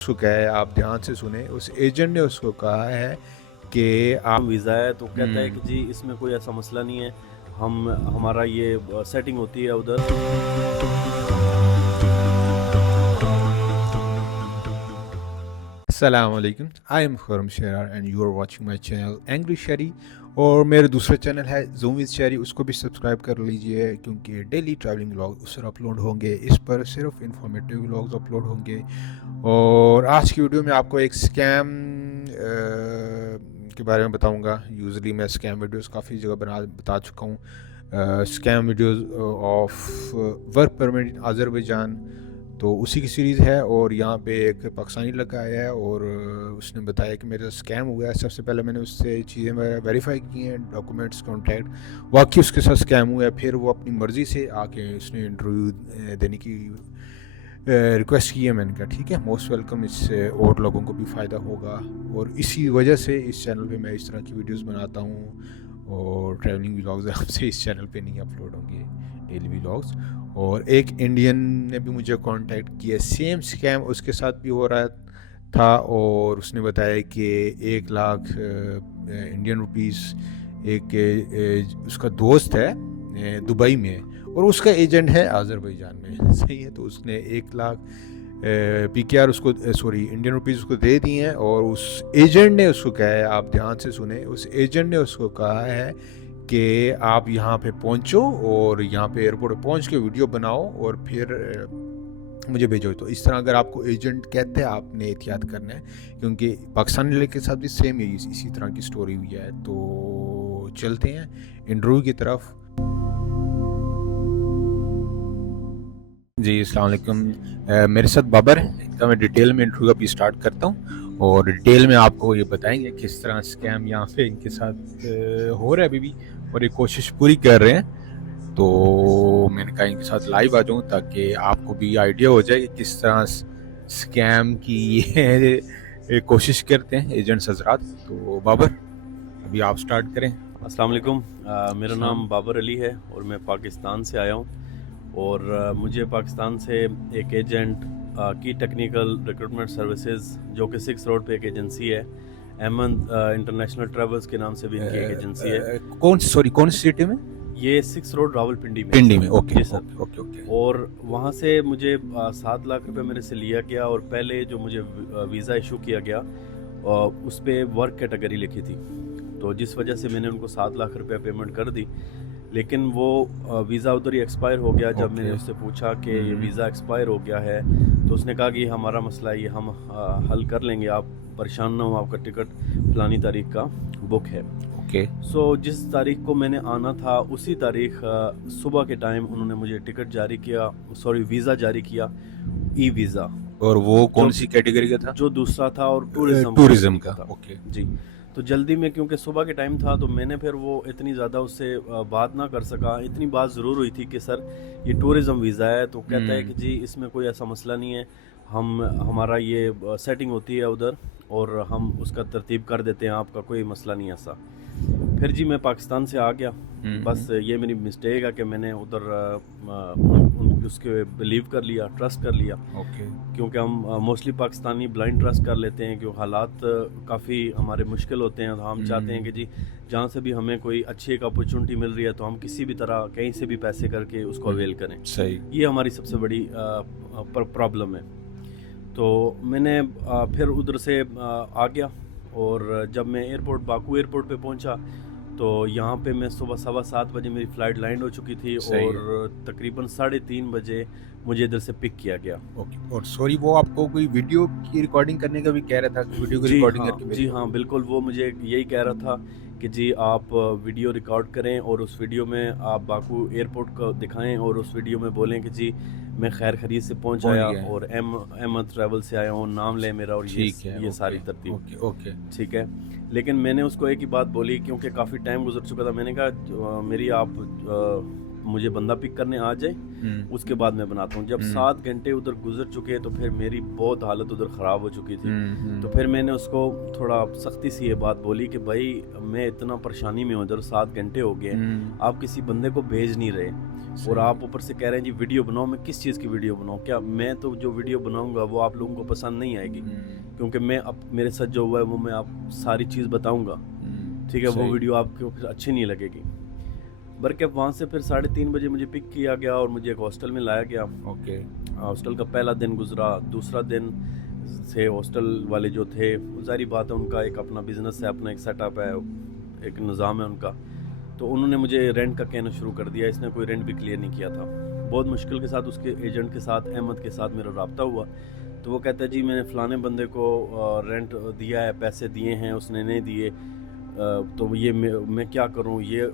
उसको कहा है, आप ध्यान से सुने, उस एजेंट ने उसको कहा है कि आप वीज़ा है तो कहता है कि जी इसमें कोई ऐसा मसला नहीं है, हम हमारा ये सेटिंग होती है उधर। अस्सलाम वालेकुम, I am Khurram Sherar and you are watching my channel angry Sheri. और मेरे दूसरा चैनल है ज़ूम विद शेरी, उसको भी सब्सक्राइब कर लीजिए क्योंकि डेली ट्रैवलिंग व्लॉग उस पर अपलोड होंगे। इस पर सिर्फ इंफॉर्मेटिव व्लॉग्स अपलोड होंगे। और आज की वीडियो में आपको एक स्कैम के बारे में बताऊंगा। यूजुअली मैं स्कैम वीडियोस काफ़ी जगह बता चुका हूँ। Scam videos of work permit in Azerbaijan, तो उसी की सीरीज़ है। और यहाँ पे एक पाकिस्तानी लड़का आया है और उसने बताया कि मेरा स्कैम हुआ है। सबसे पहले मैंने उससे चीज़ें वेरीफाई की हैं, डॉक्यूमेंट्स, कॉन्टैक्ट, वाकई उसके साथ स्कैम हुआ है। फिर वो अपनी मर्ज़ी से आके उसने इंटरव्यू देने की रिक्वेस्ट की है। मैंने कहा ठीक है, मोस्ट वेलकम, इससे और लोगों को भी फ़ायदा होगा। और इसी वजह से इस चैनल पे मैं इस तरह की वीडियोस बनाता हूँ। और ट्रैवलिंग व्लॉग्स आपसे इस चैनल पे नहीं अपलोड होंगे, डेली व्लॉग्स। और एक इंडियन ने भी मुझे कांटेक्ट किया, सेम स्कैम उसके साथ भी हो रहा था। और उसने बताया कि 1 लाख इंडियन रुपीस एक उसका दोस्त है दुबई में, और उसका एजेंट है आज़रबैजान में। सही है, तो उसने 1 लाख PKR उसको, सॉरी, इंडियन रुपीज़ उसको दे दी हैं। और उस एजेंट ने उसको कहा है, आप ध्यान से सुने, उस एजेंट ने उसको कहा है कि आप यहाँ पे पहुँचो और यहाँ पे एयरपोर्ट पे पहुँच के वीडियो बनाओ और फिर मुझे भेजो। तो इस तरह अगर आपको एजेंट कहते हैं, आपने एहतियात करना है, क्योंकि पाकिस्तानी लड़के के साथ भी सेम ही इसी तरह की स्टोरी हुई है। तो चलते हैं इंटरव्यू की तरफ। जी, अस्सलाम वालेकुम। मेरे साथ बाबर है। इनका मैं डिटेल में इंटरव्यू अभी स्टार्ट करता हूँ और डिटेल में आपको ये बताएंगे किस तरह स्कैम यहाँ पे इनके साथ हो रहा है अभी भी, और ये कोशिश पूरी कर रहे हैं। तो मैंने कहा इनके साथ लाइव आ जाऊँ ताकि आपको भी आइडिया हो जाए कि किस तरह स्कैम की ये कोशिश करते हैं एजेंट्स हजरात। तो बाबर, अभी आप स्टार्ट करें। अस्सलाम वालेकुम, मेरा सलाम। नाम बाबर अली है और मैं पाकिस्तान से आया हूँ। और मुझे पाकिस्तान से एक एजेंट की टेक्निकल रिक्रूटमेंट सर्विसेज, जो कि 6 रोड पे एक एजेंसी है, एमन इंटरनेशनल ट्रेवल्स के नाम से भी इनकी एक एजेंसी है। कौन सी सिटी में? ये 6 रोड रावलपिंडी में है पिंडी सर। में, ओके जी सर। Okay okay okay. और वहाँ से मुझे 7 लाख रुपए मेरे से लिया गया। और पहले जो मुझे वीज़ा इशू किया गया उस पर वर्क कैटेगरी लिखी थी, तो जिस वजह से मैंने उनको 7 लाख रुपए पेमेंट कर दी। लेकिन वो वीज़ा उधर ही एक्सपायर हो गया। जब मैंने उससे पूछा कि ये वीज़ा एक्सपायर हो गया है, तो उसने कहा कि हमारा मसला ये हम हल कर लेंगे, आप परेशान ना हो, आपका टिकट फलानी तारीख का बुक है। ओके। सो जिस तारीख को मैंने आना था उसी तारीख सुबह के टाइम उन्होंने मुझे टिकट जारी किया, सॉरी वीज़ा जारी किया, ई वीज़ा। और वो कौन जो सी कैटेगरी का था? जो दूसरा था और टूरिज्म टूरिज्म कैटेगरी का, का था। ओके। जी। तो जल्दी में, क्योंकि सुबह के टाइम था, तो मैंने फिर वो इतनी ज़्यादा उससे बात ना कर सका। इतनी बात ज़रूर हुई थी कि सर ये टूरिज़्म वीज़ा है, तो कहता है कि जी इसमें कोई ऐसा मसला नहीं है, हम हमारा ये सेटिंग होती है उधर और हम उसका तरतीब कर देते हैं, आपका कोई मसला नहीं ऐसा। फिर जी मैं पाकिस्तान से आ गया। बस ये मेरी मिस्टेक है कि मैंने उधर उसके बिलीव कर लिया, ट्रस्ट कर लिया। ओके। क्योंकि हम मोस्टली पाकिस्तानी ब्लाइंड ट्रस्ट कर लेते हैं, क्योंकि हालात काफ़ी हमारे मुश्किल होते हैं। तो हम चाहते हैं कि जी जहाँ से भी हमें कोई अच्छी एक अपॉर्चुनिटी मिल रही है, तो हम किसी भी तरह कहीं से भी पैसे करके उसको अवेल करें। सही। ये हमारी सबसे बड़ी प्रॉब्लम है। तो मैंने फिर उधर से आ गया। और जब मैं एयरपोर्ट, बाकू एयरपोर्ट पे पहुंचा, तो यहाँ पे मैं सुबह 7:15 बजे मेरी फ़्लाइट लैंड हो चुकी थी। और तकरीबन 3:30 बजे मुझे इधर से पिक किया गया। ओके। और सॉरी, वो आपको कोई वीडियो की रिकॉर्डिंग करने का भी कह रहा था कि वीडियो की जी रिकॉर्डिंग हाँ, करके जी भेजो? हाँ, बिल्कुल। वो मुझे यही कह रहा था कि जी आप वीडियो रिकॉर्ड करें और उस वीडियो में आप बाकू एयरपोर्ट को दिखाएं और उस वीडियो में बोलें कि जी मैं खैर खरीद से पहुंच आया और अहमद ट्रैवल से आया हूँ, नाम ले मेरा, और ये सारी तरतीब। Okay okay. ठीक है। लेकिन मैंने उसको एक ही बात बोली, क्योंकि काफ़ी टाइम गुजर चुका था। मैंने कहा मेरी आप मुझे बंदा पिक करने आ जाए, उसके बाद मैं बनाता हूँ। जब 7 घंटे उधर गुजर चुके तो फिर मेरी बहुत हालत उधर ख़राब हो चुकी थी। तो फिर मैंने उसको थोड़ा सख्ती से ये बात बोली कि भाई मैं इतना परेशानी में हूँ, उधर 7 घंटे हो गए, आप किसी बंदे को भेज नहीं रहे। और आप ऊपर से कह रहे हैं जी वीडियो बनाओ। मैं किस चीज़ की वीडियो बनाऊँ? क्या मैं तो जो वीडियो बनाऊंगा वो आप लोगों को पसंद नहीं आएगी, क्योंकि मैं अब मेरे साथ जो हुआ है वो मैं आप सारी चीज़ बताऊंगा, ठीक है? वो सही। वीडियो आपको फिर अच्छी नहीं लगेगी। बल्कि वहाँ से फिर 3:30 बजे मुझे पिक किया गया और मुझे एक हॉस्टल में लाया गया। ओके। हॉस्टल का पहला दिन गुजरा। दूसरा दिन से हॉस्टल वाले जो थे, ज़ाहिर बात है उनका एक अपना बिज़नेस है, अपना एक सेटअप है, एक निज़ाम है उनका। तो उन्होंने मुझे रेंट का कहना शुरू कर दिया। इसने कोई रेंट भी क्लियर नहीं किया था। बहुत मुश्किल के साथ उसके एजेंट के साथ, अहमद के साथ मेरा रब्ता हुआ। तो वो कहता है जी मैंने फ़लाने बंदे को रेंट दिया है, पैसे दिए हैं, उसने नहीं दिए, तो ये मैं क्या करूं ये,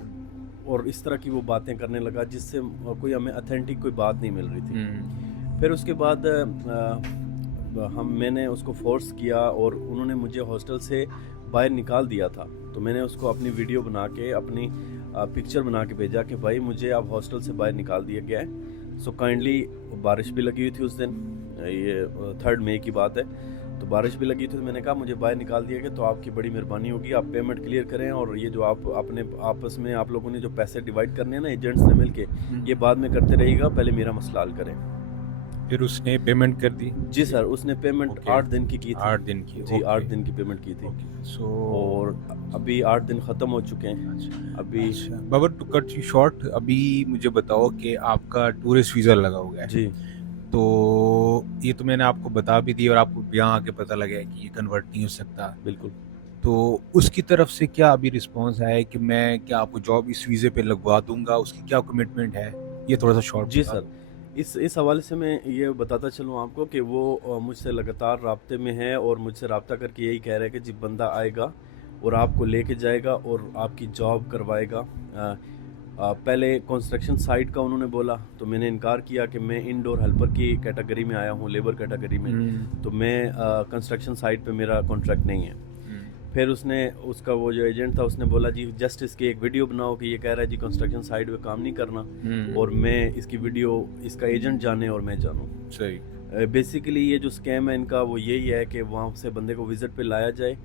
और इस तरह की वो बातें करने लगा जिससे कोई हमें अथेंटिक कोई बात नहीं मिल रही थी। फिर उसके बाद मैंने उसको फोर्स किया और उन्होंने मुझे हॉस्टल से बाहर निकाल दिया था। तो मैंने उसको अपनी वीडियो बना के, अपनी पिक्चर बना के भेजा कि भाई मुझे अब हॉस्टल से बाहर निकाल दिया गया है। सो काइंडली, बारिश भी लगी हुई थी उस दिन, ये 3 मई की बात है, तो बारिश भी लगी थी। तो मैंने कहा मुझे बाहर निकाल दिया गया, तो आपकी बड़ी मेहरबानी होगी, आप पेमेंट क्लियर करें, और ये जो आप अपने आपस में आप लोगों ने जो पैसे डिवाइड करने हैं ना एजेंट्स ने मिलके, ये बाद में करते रहिएगा, पहले मेरा मसला हल करें। फिर उसने पेमेंट कर दी? जी सर, उसने पेमेंट Okay. 8 दिन की थी। 8 दिन की? जी, 8 Okay. दिन की पेमेंट की थी। सो और अभी 8 दिन ख़त्म हो चुके हैं। अभी अच्छा, Babar to cut you short, अभी मुझे बताओ कि आपका टूरिस्ट वीज़ा लगा हुआ है, जी तो ये तो मैंने आपको बता भी दी और आपको यहाँ आके पता लगा है कि ये कन्वर्ट नहीं हो सकता, बिल्कुल। तो उसकी तरफ से क्या अभी रिस्पॉन्स है कि मैं क्या आपको जॉब इस वीज़े पे लगवा दूंगा, उसकी क्या कमिटमेंट है? ये थोड़ा सा शॉर्ट जी बता सर, इस हवाले से मैं ये बताता चलूँ आपको कि वो मुझसे लगातार राब्ते में है और मुझसे राब्ता करके यही कह रहा है कि जी बंदा आएगा और आपको लेके जाएगा और आपकी जॉब करवाएगा। पहले कंस्ट्रक्शन साइट का उन्होंने बोला, तो मैंने इनकार किया कि मैं इंडोर हेल्पर की कैटेगरी में आया हूँ, लेबर कैटेगरी में, तो मैं कंस्ट्रक्शन साइट पे मेरा कॉन्ट्रैक्ट नहीं है। फिर उसका वो जो एजेंट था उसने बोला जी जस्ट इसकी एक वीडियो बनाओ कि ये कह रहा है जी कंस्ट्रक्शन साइट पे काम नहीं करना, और मैं इसकी वीडियो इसका एजेंट जाने और मैं जानूँ। सही। बेसिकली ये जो स्कैम है इनका वो यही है कि वहाँ से बंदे को विज़िट पे लाया जाए,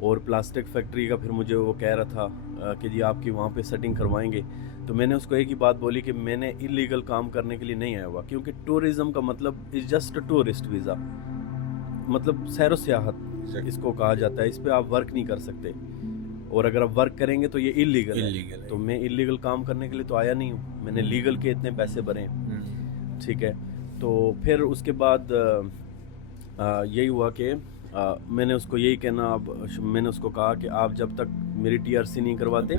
और प्लास्टिक फैक्ट्री का फिर मुझे वो कह रहा था कि जी आपकी वहाँ पे सेटिंग करवाएंगे। तो मैंने उसको एक ही बात बोली कि मैंने इलीगल काम करने के लिए नहीं आया हुआ, क्योंकि टूरिज़्म का मतलब इज़ जस्ट टूरिस्ट वीज़ा, मतलब सैर व सियाहत इसको कहा जाता है। इस पे आप वर्क नहीं कर सकते, और अगर आप वर्क करेंगे तो ये इलीगल है। तो मैं इलीगल काम करने के लिए तो आया नहीं हूँ, मैंने लीगल के इतने पैसे भरे हैं, ठीक है। तो फिर उसके बाद यही हुआ कि मैंने उसको यही कहना, अब मैंने उसको कहा कि आप जब तक मेरी टीआरसी नहीं करवाते,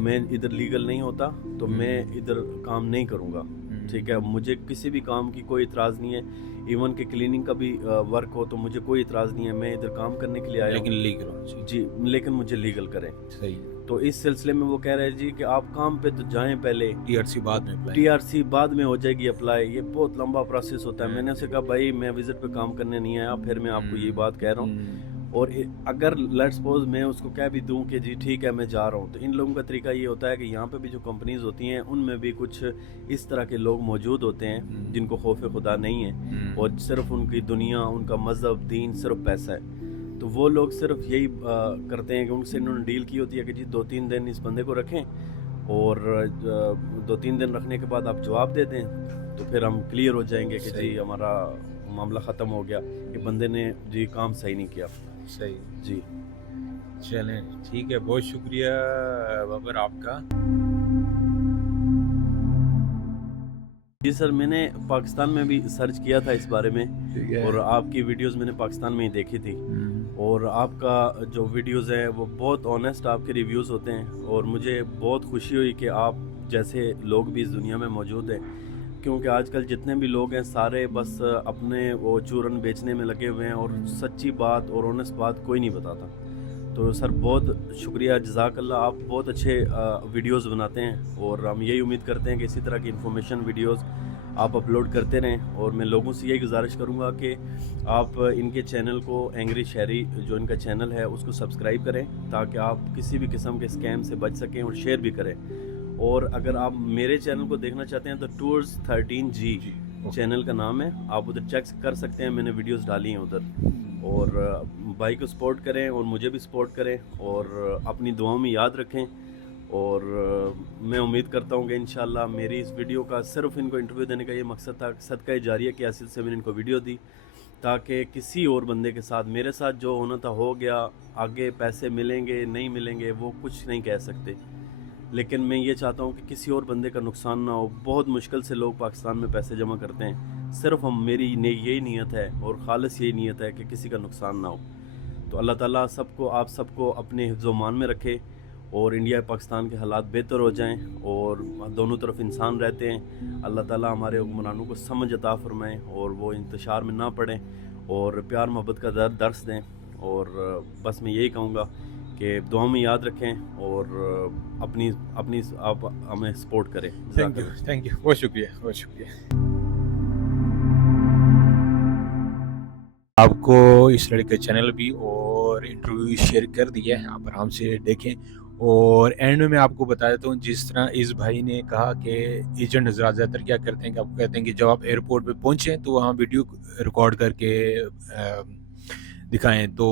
मैं इधर लीगल नहीं होता, तो मैं इधर काम नहीं करूँगा, ठीक है। मुझे किसी भी काम की कोई इतराज़ नहीं है, इवन के क्लीनिंग का भी वर्क हो तो मुझे कोई इतराज़ नहीं है, मैं इधर काम करने के लिए आया लेकिन हूँ। लीगल जी, लेकिन मुझे लीगल करें। सही। तो इस सिलसिले में वो कह रहे हैं जी कि आप काम पे तो जाएं पहले, टीआरसी बाद में अप्लाई। टीआरसी बाद में हो जाएगी अप्लाई, ये बहुत लंबा प्रोसेस होता है। मैंने उसे कहा भाई मैं विजिट पे काम करने नहीं आया, फिर मैं आपको ये बात कह रहा हूँ। और अगर लेट्स सपोज मैं उसको कह भी दूं कि जी ठीक है मैं जा रहा हूं, तो इन लोगों का तरीका ये होता है कि यहाँ पे भी जो कंपनीज होती हैं उनमें भी कुछ इस तरह के लोग मौजूद होते हैं जिनको खौफ खुदा नहीं है, और सिर्फ उनकी दुनिया, उनका मज़हब, दीन सिर्फ पैसा है। तो वो लोग सिर्फ यही करते हैं कि उनसे इन्होंने डील की होती है कि जी 2-3 दिन इस बंदे को रखें, और 2-3 दिन रखने के बाद आप जवाब दे दें, तो फिर हम क्लियर हो जाएंगे कि जी हमारा मामला ख़त्म हो गया, कि बंदे ने जी काम सही नहीं किया। सही जी चलें, ठीक है, बहुत शुक्रिया बाबर आपका। जी सर, मैंने पाकिस्तान में भी सर्च किया था इस बारे में, ठीक है। और आपकी वीडियोस मैंने पाकिस्तान में ही देखी थी, और आपका जो वीडियोस हैं वो बहुत ऑनेस्ट आपके रिव्यूज़ होते हैं, और मुझे बहुत खुशी हुई कि आप जैसे लोग भी इस दुनिया में मौजूद हैं, क्योंकि आजकल जितने भी लोग हैं सारे बस अपने वो चूरन बेचने में लगे हुए हैं, और सच्ची बात और ऑनेस्ट बात कोई नहीं बताता। तो सर बहुत शुक्रिया, जज़ाकल्लाह, आप बहुत अच्छे वीडियोस बनाते हैं, और हम यही उम्मीद करते हैं कि इसी तरह की इन्फॉर्मेशन वीडियोस आप अपलोड करते रहें। और मैं लोगों से यही गुजारिश करूंगा कि आप इनके चैनल को, एंग्री शहरी जो इनका चैनल है उसको सब्सक्राइब करें, ताकि आप किसी भी किस्म के स्कैम से बच सकें, और शेयर भी करें। और अगर आप मेरे चैनल को देखना चाहते हैं तो टूर्स 13G चैनल का नाम है, आप उधर चेक कर सकते हैं, मैंने वीडियोस डाली हैं उधर। और भाई को सपोर्ट करें और मुझे भी सपोर्ट करें, और अपनी दुआओं में याद रखें, और मैं उम्मीद करता हूँ कि इंशाल्लाह मेरी इस वीडियो का सिर्फ इनको इंटरव्यू देने का ये मकसद था, सदका जारिया की हैसियत से मैंने इनको वीडियो दी, ताकि किसी और बंदे के साथ, मेरे साथ जो होना था हो गया, आगे पैसे मिलेंगे नहीं मिलेंगे वो कुछ नहीं कह सकते, लेकिन मैं ये चाहता हूँ कि किसी और बंदे का नुकसान ना हो। बहुत मुश्किल से लोग पाकिस्तान में पैसे जमा करते हैं, सिर्फ यही नीयत है और ख़ालिस यही नीयत है कि किसी का नुकसान ना हो। तो अल्लाह ताला सबको, आप सबको अपने हिफ्ज़-ओ-मान में रखे और इंडिया पाकिस्तान के हालात बेहतर हो जाएं और दोनों तरफ इंसान रहते हैं। अल्लाह ताला हमारे हुक्मरानों को समझ अता फरमाएं और वो इंतशार में ना पड़ें और प्यार मोहब्बत का दर्स दें। और बस मैं यही कहूँगा कि दुआ में याद रखें और अपनी अपनी आप हमें सपोर्ट करें। थैंक यू, बहुत शुक्रिया, बहुत शुक्रिया। आपको इस लड़के का चैनल भी और इंटरव्यू शेयर कर दिया है, आप आराम से देखें। और एंड में मैं आपको बता देता हूँ, जिस तरह इस भाई ने कहा कि एजेंट हज़रात ज़्यादातर क्या करते हैं कि आपको कहते हैं कि जब आप एयरपोर्ट पे पहुँचें तो वहाँ वीडियो रिकॉर्ड करके दिखाएं। तो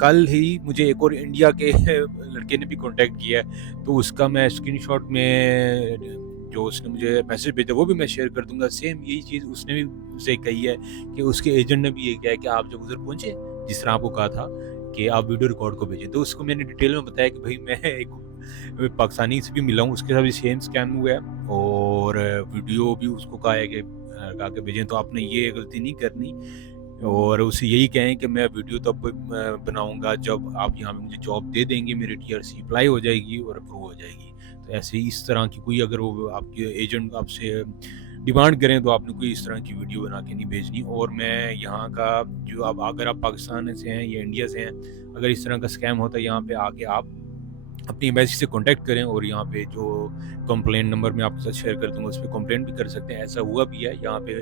कल ही मुझे एक और इंडिया के लड़के ने भी कांटेक्ट किया है, तो उसका मैं स्क्रीनशॉट में जो उसने मुझे मैसेज भेजा वो भी मैं शेयर कर दूंगा। सेम यही चीज़ उसने भी मुझसे कही है कि उसके एजेंट ने भी ये कहा है कि आप जब उधर पहुंचे, जिस तरह आपको कहा था कि आप वीडियो रिकॉर्ड को भेजें, तो उसको मैंने डिटेल में बताया कि भाई मैं एक पाकिस्तानी से भी मिला हूँ, उसके साथ भी सेम स्कैम हुआ है और वीडियो भी उसको कहा है कि कहा के भेजें, तो आपने ये गलती नहीं करनी। और उसे यही कहें कि मैं वीडियो तब बनाऊंगा जब आप यहाँ पे मुझे जॉब दे देंगे, मेरी TRC अप्लाई हो जाएगी और अप्रूव हो जाएगी। तो ऐसे ही इस तरह की कोई अगर वो आपके एजेंट आपसे डिमांड करें तो आपने कोई इस तरह की वीडियो बना के नहीं भेजनी। और मैं यहाँ का जो आप अगर आप पाकिस्तान से हैं या इंडिया से हैं, अगर इस तरह का स्कैम होता है यहाँ पे आके आप अपनी एम्बेसी से कांटेक्ट करें और यहाँ पे जो कंप्लेंट नंबर मैं आपके साथ शेयर कर दूंगा उस पर कंप्लेंट भी कर सकते हैं। ऐसा हुआ भी है यहाँ पे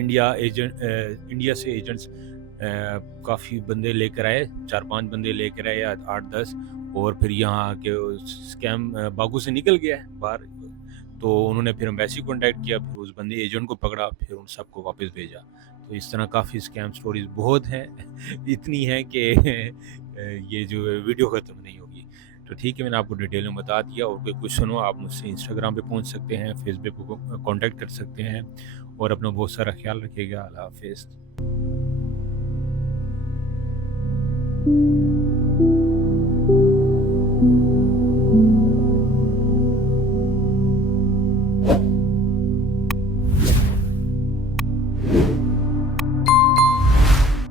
इंडिया से एजेंट्स काफ़ी बंदे लेकर आए, 4-5 बंदे लेकर आए या 8-10, और फिर यहाँ के स्कैम बागू से निकल गया है बाहर। तो उन्होंने फिर एम्बेसी कॉन्टैक्ट किया, फिर उस बंदे एजेंट को पकड़ा, फिर उन सबको वापस भेजा। तो इस तरह काफ़ी स्कैम स्टोरीज बहुत हैं इतनी हैं कि ये जो वीडियो ख़त्म नहीं होगी। तो ठीक है, मैंने आपको डिटेल में बता दिया। और कोई क्वेश्चन हो आप मुझसे इंस्टाग्राम पे पहुंच सकते हैं, फेसबुक पे कांटेक्ट कर सकते हैं। और अपना बहुत सारा ख्याल रखिएगा। अल्लाह हाफिज़।